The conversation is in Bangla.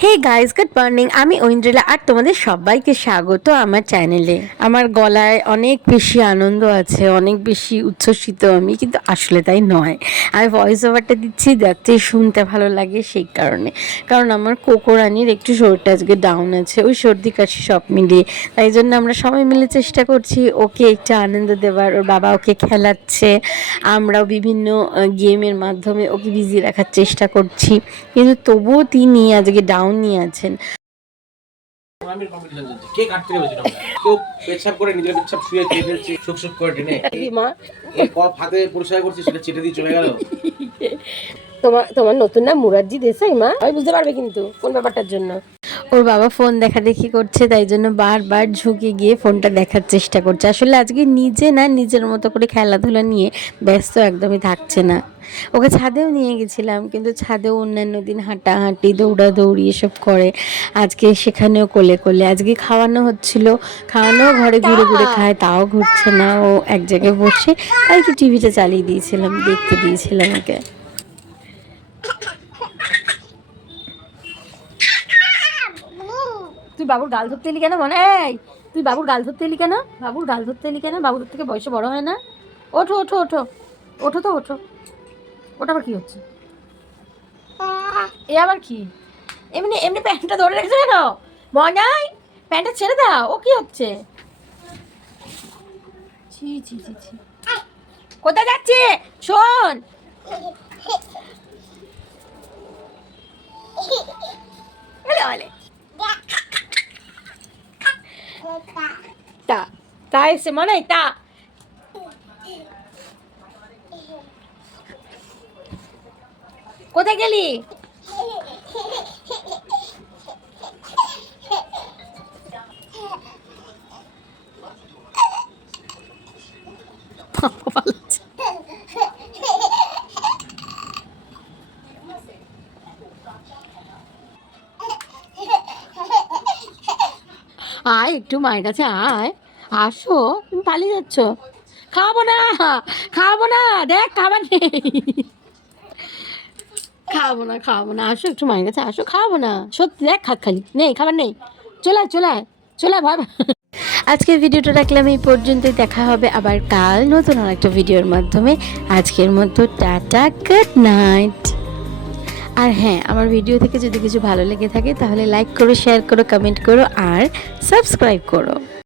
Hey guys, good morning. আমি ঐন্দ্রিলা আর তোমাদের সবাইকে স্বাগত আমার চ্যানেলে। আমার গলায় অনেক বেশি আনন্দ আছে, অনেক বেশি উচ্ছ্বসিত আমি, কিন্তু আসলে তাই নয়। আমি ভয়েস ওভারটা দিচ্ছি যাতে শুনতে ভালো লাগে সেই কারণে। কারণ আমার কোকোরানির একটু শরীরটা আজকে ডাউন আছে, ওই সর্দি কাশি সব মিলিয়ে। তাই জন্য আমরা সবাই মিলে চেষ্টা করছি ওকে একটু আনন্দ দেওয়ার। ওর বাবা ওকে খেলাচ্ছে, আমরাও বিভিন্ন গেমের মাধ্যমে ওকে বিজি রাখার চেষ্টা করছি, কিন্তু তবুও তিনি আজকে ডাউন নিয়ে আছেন। কে কাটতে হয়েছিল কেউ পেছাব করে নিজের পেছাব শুয়ে খেয়ে ফেলছে সুখ সুখ করে টেনে মা এই কপ হাতে পরিষ্কার করছি সেটা চেটে দিয়ে চলে গেল। তোমার নতুন নাম মুরারজি দেসাই মা, আমি বুঝতে পারবে কিন্তু কোন ব্যাপারটার জন্য। ওর বাবা ফোন দেখাদেখি করছে, তাই জন্য বারবার ঝুঁকে গিয়ে ফোনটা দেখার চেষ্টা করছে। আসলে আজকে নিজে না নিজের মতো করে খেলাধুলা নিয়ে ব্যস্ত একদমই থাকছে না। ওকে ছাদেও নিয়ে গেছিলাম, কিন্তু ছাদেও অন্যান্য দিন হাঁটাহাঁটি দৌড়াদৌড়ি এসব করে। আজকে সেখানেও কোলে কোলে আজকে খাওয়ানো হচ্ছিল, খাওয়ানো ঘরে ঘুরে ঘুরে খায়, তাও ঘুরছে না। ও এক জায়গায় বসে তাই একটু টিভিটা চালিয়ে দিয়েছিলাম, দেখতে দিয়েছিলাম ওকে। তুই বাবুর গাল ধরতে এলি কেন মনে? তুই বাবুর গাল ধরতে এলি কেন? বাবুর গাল ধরতে এলি কেন? বাবুর থেকে বয়সে বড় হয় না? ওঠো ওঠো ওঠো ওঠো তো ওঠো। ওটা আবার কি হচ্ছে? এ আবার কি? এমনি এমনি প্যান্টটা ধরে রেখেছো কেন মনাই? প্যান্টটা ছেড়ে দাও। ও কি হচ্ছে? ছি ছি ছি ছি। কোথায় যাচ্ছে শোন? তা তা এসে মনে হয় তা কোথায় গেলি? আয় একটু মায়ের কাছে আয়। আসো, তুমি পালিয়ে যাচ্ছ। খাবো না, খাবো না, দেখ খাবার নেই। খাবো না খাবো না, আসো একটু মায়ের কাছে আসো। খাবো না সত্যি, দেখ খাত খালি নেই, খাবার নেই। চলে চলে চলে ভাব। আজকের ভিডিওটা রাখলাম এই পর্যন্তই। দেখা হবে আবার কাল নতুন আরেকটা ভিডিওর মাধ্যমে। আজকের মতো টাটা, গুড নাইট। আর হ্যাঁ, আমার ভিডিও থেকে যদি কিছু ভালো লেগে থাকে তাহলে লাইক করো, শেয়ার করো, কমেন্ট করো আর সাবস্ক্রাইব করো।